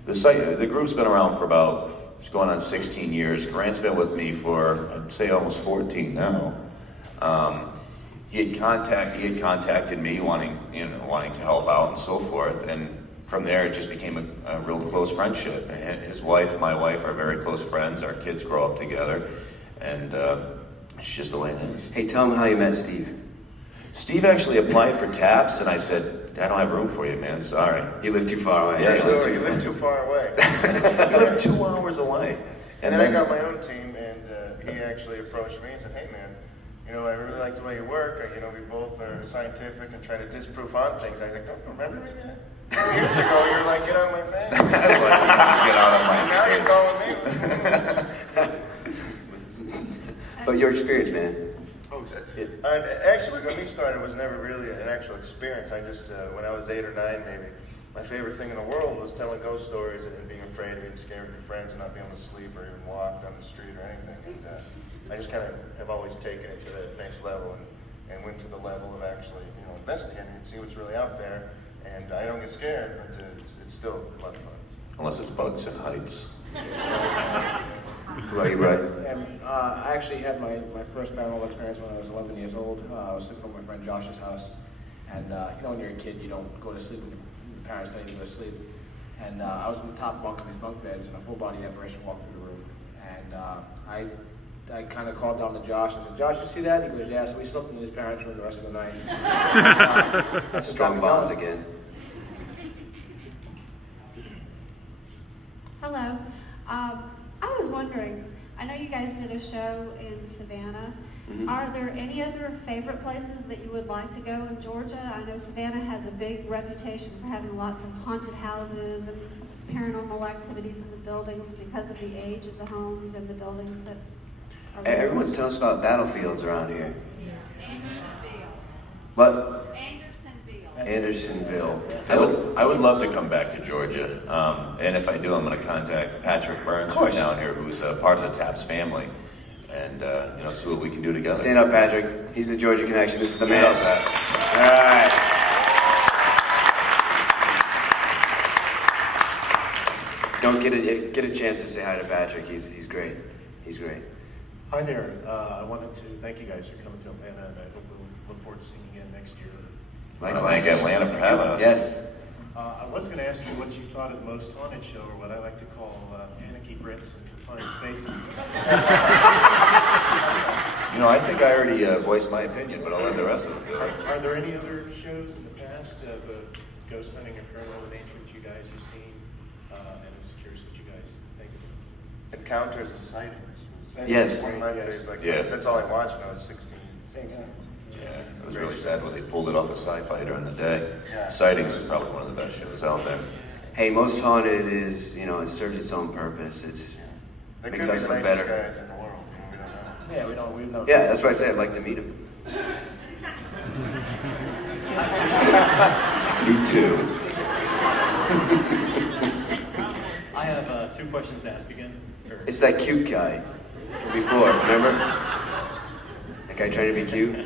The group's been around for about, it's going on 16 years. Grant's been with me for, I'd say, almost 14 now. He had contacted me wanting to help out and so forth, and from there it just became a real close friendship. And his wife, my wife, are very close friends. Our kids grow up together, and it's just the way it is. Hey, tell him how you met Steve. Steve actually applied for TAPS, and I said, I don't have room for you, man, sorry. You live too far away. Yeah, sure, you live too far away. You live 2 hours away. And then I got my own team, and he actually approached me and said, hey man, you know, I really like the way you work. You know, we both are scientific and try to disprove hauntings. I was like, don't you remember me, man? 2 years ago, you were like, get out of my face. Get out of my Now you're calling me. But your experience, man. Oh, actually, when we started, it was never really an actual experience. I just, when I was 8 or 9, maybe, my favorite thing in the world was telling ghost stories and being afraid of being scared of your friends and not being able to sleep or even walk down the street or anything. And I just kind of have always taken it to the next level and went to the level of actually, you know, investigating and see what's really out there. And I don't get scared, but it's still a lot of fun. Unless it's bugs and heights. Right. And I actually had my first paranormal experience when I was 11 years old. I was sleeping at my friend Josh's house. And, you know, when you're a kid, you don't go to sleep when your parents tell you to go to sleep. And I was in the top bunk of these bunk beds, and a full-body apparition walked through the room. And I kind of called down to Josh and said, Josh, you see that? He goes, yeah. So we slept in his parents' room the rest of the night. Strong bonds again. Hello. I was wondering, I know you guys did a show in Savannah. Mm-hmm. Are there any other favorite places that you would like to go in Georgia? I know Savannah has a big reputation for having lots of haunted houses and paranormal activities in the buildings because of the age of the homes and the buildings that are there. Everyone's telling us about battlefields around here. What? Andersonville. I would love to come back to Georgia, and if I do, I'm going to contact Patrick Burns, who's down here, who's part of the TAPS family, and you know, see what we can do together. Stand up, Patrick. He's the Georgia connection. This is the man. Stand up, Pat. All right. Don't get a chance to say hi to Patrick. He's great. He's great. Hi there. I wanted to thank you guys for coming to Atlanta, and I hope we'll look forward to seeing you again next year. I thank Atlanta for having us. Yes. I was going to ask you what you thought of the most haunted show, or what I like to call panicky Brits in confined spaces. You know, I think I already voiced my opinion, but I'll let the rest of them do it. Are there any other shows in the past of ghost hunting or paranormal nature that you guys have seen? And I'm just curious what you guys think of it. Encounters and sightings. Yes. One of my favorites. Like, Yeah. That's all I watched when I was 16. Yeah, it was really sad when they pulled it off of Sci-Fi during the day. Yeah. Sightings was probably one of the best shows out there. Hey, Most Haunted is, you know, it serves its own purpose. They Makes could be us the look nicest better. guys in the world. You know, we don't know. Yeah, we know. Yeah, that's why I say I'd like to meet him. Me too. I have 2 questions to ask again. It's that cute guy from before, remember? That guy trying to be cute?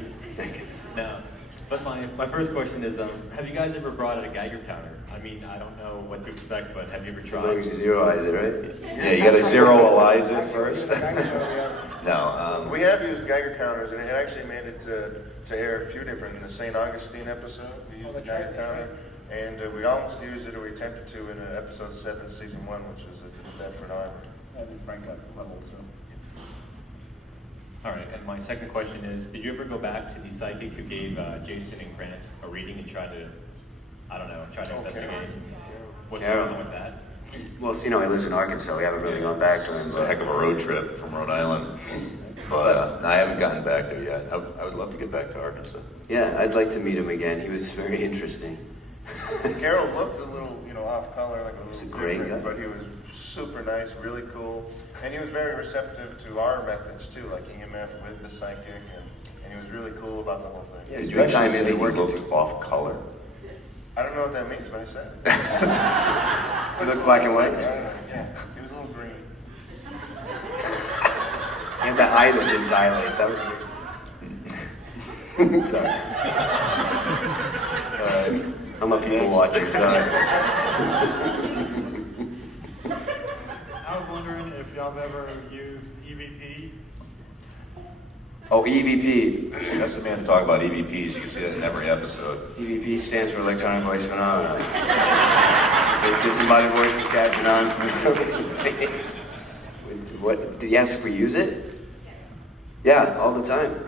No. But my first question is, have you guys ever brought out a Geiger counter? I mean, I don't know what to expect, but have you ever As tried? long as you zeroize it, right? Yeah, you got to zeroize it first. No. We have used Geiger counters, and it actually made it to air a few different. In the St. Augustine episode, we used the Geiger counter, and we almost used it, or we attempted to, in episode 7, season 1, which was at the Bedford Arbor. at the Frank level, so. All right, and my second question is, did you ever go back to the psychic who gave Jason and Grant a reading and try to investigate what's going on with that? Well, so, he lives in Arkansas. We haven't really gone back to him. It's a heck of a road trip from Rhode Island. But I haven't gotten back there yet. I would love to get back to Arkansas. Yeah, I'd like to meet him again. He was very interesting. Carol looked a little, off color, like a little He's a great different, guy. but he was super nice, really cool, and he was very receptive to our methods too, like EMF with the psychic, and he was really cool about the whole thing. Yeah, Did he's you big actually time say into he working looked too. off color? I don't know what that means, but I said it. He looked black and white? Yeah, he was a little green. And the eye that didn't dilate. That was weird. Sorry. I'm a people watcher, sorry. I was wondering if y'all have ever used EVP. Oh, EVP. That's the man to talk about EVPs. You can see that in every episode. EVP stands for electronic voice phenomenon. It's disembodied voices captured on. What? Did you ask if we use it? Yeah, all the time.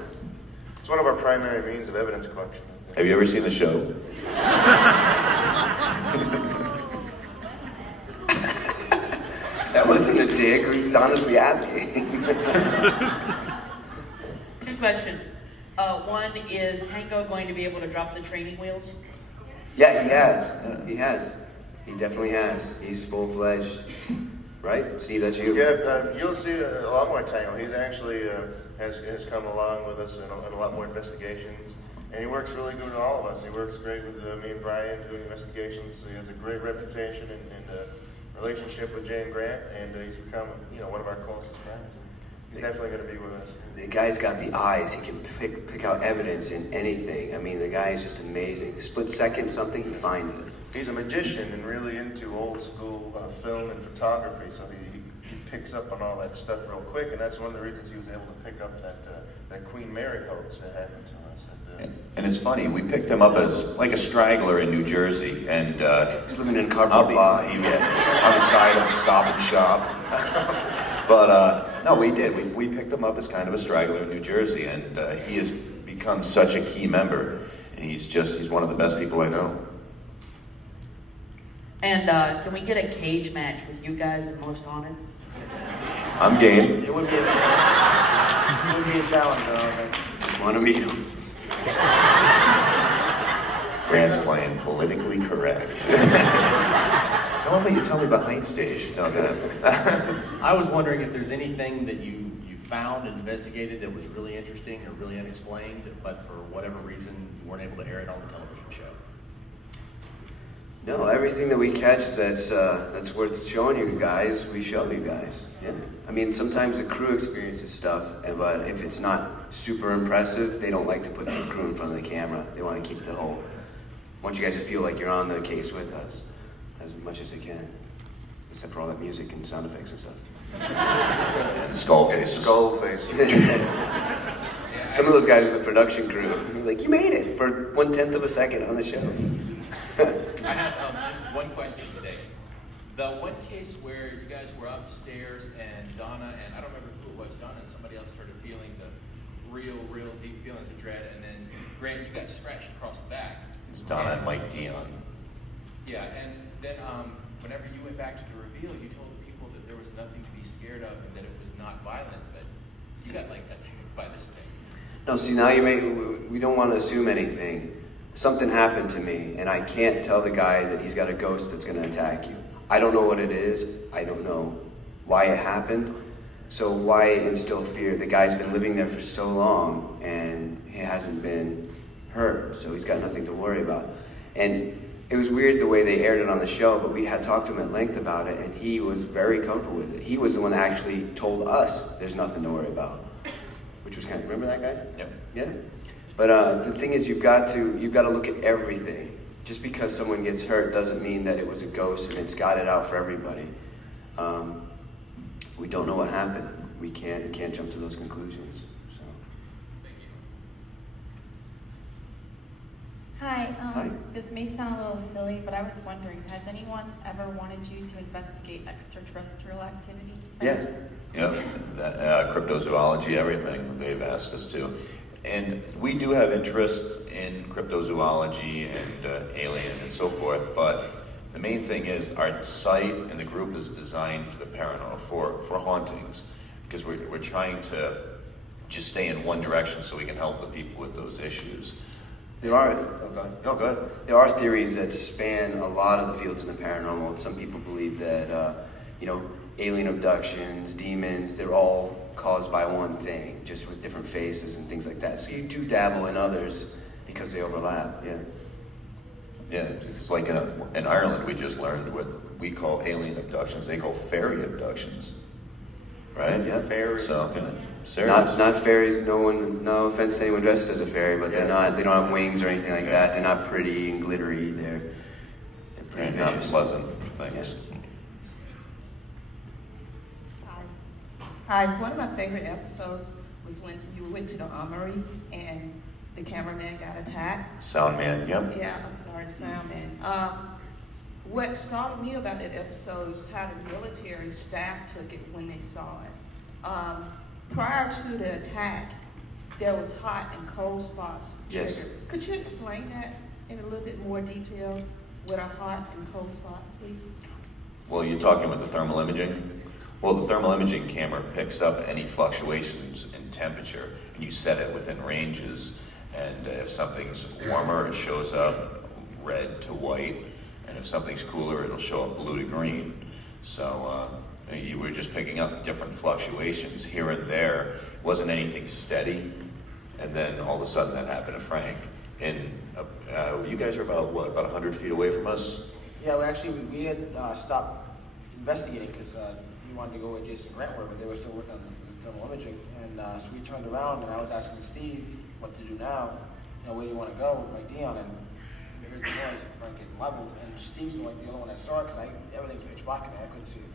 It's one of our primary means of evidence collection. Have you ever seen the show? That wasn't a dig. He was honestly asking. 2 questions. One, is Tango going to be able to drop the training wheels? Yeah, he has. He has. He definitely has. He's full-fledged. Right? See, that's you. Yeah, you'll see a lot more Tango. He's actually has come along with us in a lot more investigations, and he works really good with all of us. He works great with me and Brian doing investigations. He has a great reputation and relationship with Jay and Grant, and he's become one of our closest friends. He's definitely going to be with us. The guy's got the eyes. He can pick out evidence in anything. I mean, the guy is just amazing. Split second something, he finds it. He's a magician and really into old school film and photography, so he picks up on all that stuff real quick, and that's one of the reasons he was able to pick up that Queen Mary hoax that happened to us. And it's funny, we picked him up as like a straggler in New Jersey, and he's living in a cardboard box. On the side of Stop and Shop. But no, we did. We picked him up as kind of a straggler in New Jersey, and he has become such a key member, and he's one of the best people I know. And can we get a cage match with you guys and Most Haunted? I'm game. It would be a challenge, though, I think. Just want to meet him. Grant's playing politically correct. Tell me what you tell me behind stage. No, I was wondering if there's anything that you found and investigated that was really interesting or really unexplained, but for whatever reason you weren't able to air it on the television show. No, everything that we catch that's worth showing you guys, we show you guys. Yeah. I mean, sometimes the crew experiences stuff, but if it's not super impressive, they don't like to put the crew in front of the camera. They want to keep the whole. Want you guys to feel like you're on the case with us as much as they can, except for all that music and sound effects and stuff. And skull faces. Skull faces. Some of those guys are the production crew. You're like, you made it for 1/10 of a second on the show. I had just one question today. The one case where you guys were upstairs and Donna, and I don't remember who it was, Donna and somebody else started feeling the real deep feelings of dread, and then Grant, you got scratched across the back. It's Donna and Mike Dion. Yeah, and then whenever you went back to the reveal, you told the people that there was nothing to be scared of and that it was not violent, but you got like attacked by this thing. No, see, now we don't want to assume anything. Something happened to me, and I can't tell the guy that he's got a ghost that's going to attack you. I don't know what it is. I don't know why it happened. So why instill fear? The guy's been living there for so long, and he hasn't been hurt, so he's got nothing to worry about. And it was weird the way they aired it on the show, but we had talked to him at length about it, and he was very comfortable with it. He was the one that actually told us there's nothing to worry about, which was kind of, remember that guy? Yep. Yeah. But the thing is, you've got to look at everything. Just because someone gets hurt doesn't mean that it was a ghost and it's got it out for everybody. We don't know what happened. We can't jump to those conclusions. So. Hi, Hi. This may sound a little silly, but I was wondering, has anyone ever wanted you to investigate extraterrestrial activity? Yeah. Yep, that, cryptozoology, everything they've asked us to. And we do have interest in cryptozoology and alien and so forth, but the main thing is our site and the group is designed for the paranormal, for hauntings, because we're trying to just stay in one direction so we can help the people with those issues. There are, go ahead. There are theories that span a lot of the fields in the paranormal. Some people believe that, alien abductions, demons, they're all caused by one thing, just with different faces and things like that. So you do dabble in others because they overlap, yeah. Yeah, it's like in Ireland, we just learned what we call alien abductions. They call fairy abductions, right? Yeah. Fairies. So, serious. Not fairies. No offense to anyone dressed as a fairy, but they're not. They don't have wings or anything like that. They're not pretty and glittery. They're pretty Not vicious. pleasant things. Hi, one of my favorite episodes was when you went to the armory and the cameraman got attacked. Sound man, yep. Yeah, I'm sorry, the sound man. What startled me about that episode is how the military staff took it when they saw it. Prior to the attack, there was hot and cold spots. Yes. Could you explain that in a little bit more detail? What are hot and cold spots, please? Well, you're talking about the thermal imaging? Well, the thermal imaging camera picks up any fluctuations in temperature, and you set it within ranges. And if something's warmer, it shows up red to white. And if something's cooler, it'll show up blue to green. So you were just picking up different fluctuations here and there. It wasn't anything steady. And then all of a sudden that happened to Frank. And you guys are about 100 feet away from us? Yeah, we had stopped investigating because we wanted to go with Jason Grant were, but they were still working on the thermal imaging. And so we turned around and I was asking Steve what to do now. Where do you want to go? Like Dion, and we heard the noise and Frank getting leveled. And Steve's like the only one that saw it because everything's pitch black and I couldn't see it.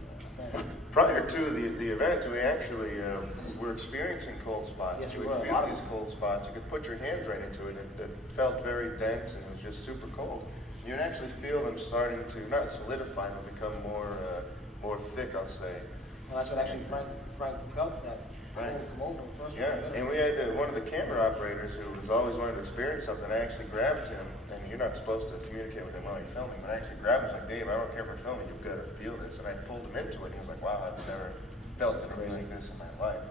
Prior to the event, we actually were experiencing cold spots. Yes, you we would were. feel these cold spots. You could put your hands right into it, and it felt very dense, and it was just super cold. You would actually feel them starting to not solidify, but become more thick, I'll say. Well, that's what actually Frank felt that. Right. Come over first. Yeah, and we had one of the camera operators who was always wanting to experience something. I actually grabbed him, and you're not supposed to communicate with him while you're filming, but I actually grabbed him, like, Dave, I don't care if we're filming, you've got to feel this. And I pulled him into it, and he was like, wow, I've never felt anything like this in my life.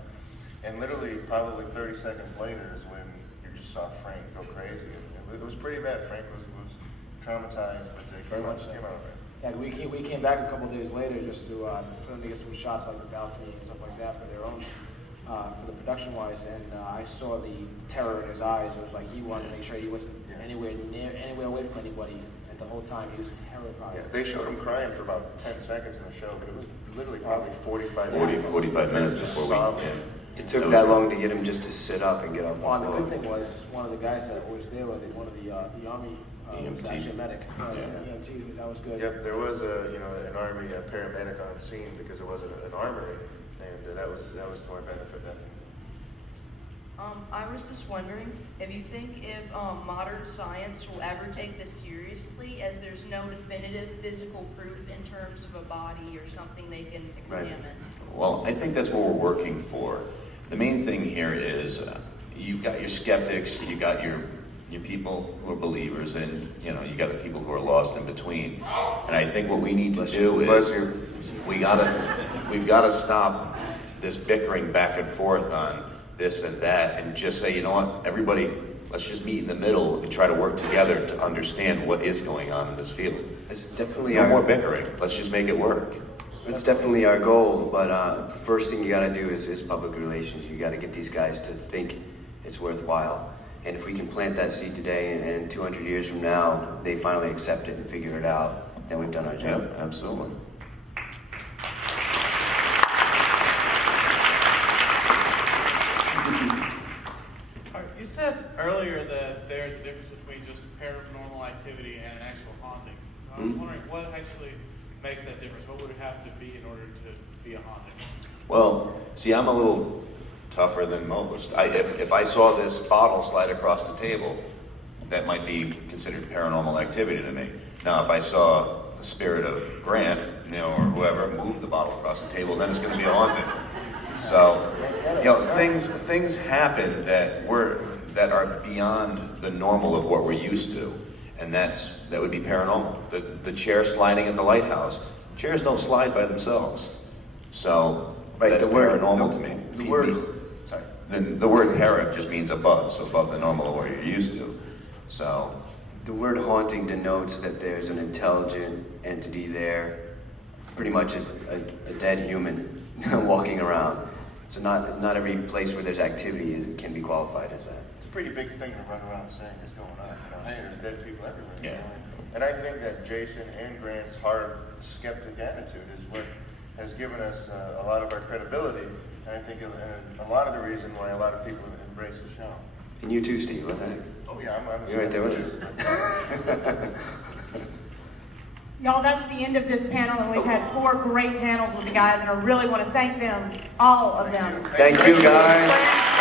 And literally, probably 30 seconds later is when you just saw Frank go crazy. And it was pretty bad. Frank was traumatized, but he came out of it. Yeah, we came back a couple days later just to for them to get some shots like the balcony and stuff like that for their own, for the production wise, and I saw the terror in his eyes. It was like he wanted to make sure he wasn't anywhere away from anybody at the whole time. He was terrified. Yeah, they showed him crying for about 10 seconds in the show, but it was literally probably 45 minutes before we did. It took that long to get him just to sit up and get off the Well, floor. the good thing was one of the guys that was there, one of the Army was actually a medic. EMT, that was good. Yep, there was an Army paramedic on scene because it wasn't an armory, and that was to our benefit, definitely. I was just wondering if you think if modern science will ever take this seriously, as there's no definitive physical proof in terms of a body or something they can examine. Well, I think that's what we're working for. The main thing here is you've got your skeptics, you got your people who are believers, and you got the people who are lost in between. And I think what we need to do is we've got to stop this bickering back and forth on this and that, and just say, you know what, everybody, let's just meet in the middle and try to work together to understand what is going on in this field. It's definitely no more bickering. Let's just make it work. It's definitely our goal, but first thing you got to do is public relations. You got to get these guys to think it's worthwhile. And if we can plant that seed today, and 200 years from now, they finally accept it and figure it out, then we've done our job. Yep, absolutely. You said earlier that there's a difference between just paranormal activity and an actual haunting. So I was wondering what actually makes that difference. What would it have to be in order to be a haunting? Well, see, I'm a little tougher than most. If I saw this bottle slide across the table, that might be considered paranormal activity to me. Now, if I saw the spirit of Grant, or whoever, move the bottle across the table, then it's going to be a haunting. So, things happen that are beyond the normal of what we're used to, and that would be paranormal. The chair sliding at the lighthouse. Chairs don't slide by themselves, so that's paranormal to me. The word para just means above, so above the normal of what you're used to. So the word haunting denotes that there's an intelligent entity there, pretty much a dead human walking around. So not every place where there's activity can be qualified as that. It's a pretty big thing to run around saying is going on. Hey, there's dead people everywhere. Yeah. And I think that Jason and Grant's hard skeptic attitude is what has given us a lot of our credibility, and I think a lot of the reason why a lot of people embrace the show. And you too, Steve. What the heck? Oh yeah, I'm You're right there with us. Y'all, that's the end of this panel, and we've had 4 great panels with the guys, and I really want to thank them, all of them. Thank you, guys.